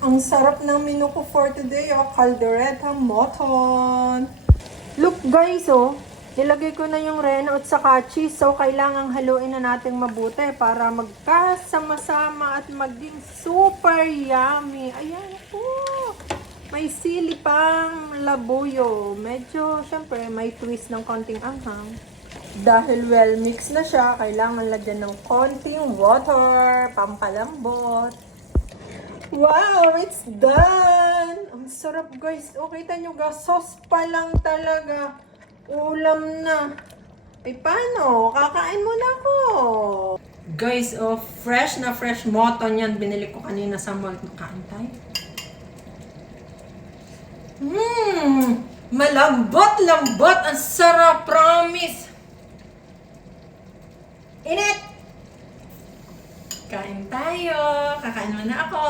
Ang sarap ng menu ko for today, oh. Caldereta Moton. Look guys, oh. Nilagay ko na yung reno at saka cheese. So, kailangang haluin na natin mabuti para magkasama-sama at maging super yummy. Ayan po. May sili pang labuyo. Medyo, syempre, may twist ng konting anghang. Dahil well mixed na siya, kailangan lagyan ng konting water, pampalambot. Wow, it's done! Ang sarap guys. O, kita nyo ga, sauce pa lang talaga. Ulam na. Ay, paano? Kakain muna ako. Guys, oh, fresh na fresh moton yan. Binili ko kanina sa mall. Kain tayo. Malambot-lambot. Ang sarap, promise. Init! Kain tayo. Kakain muna ako.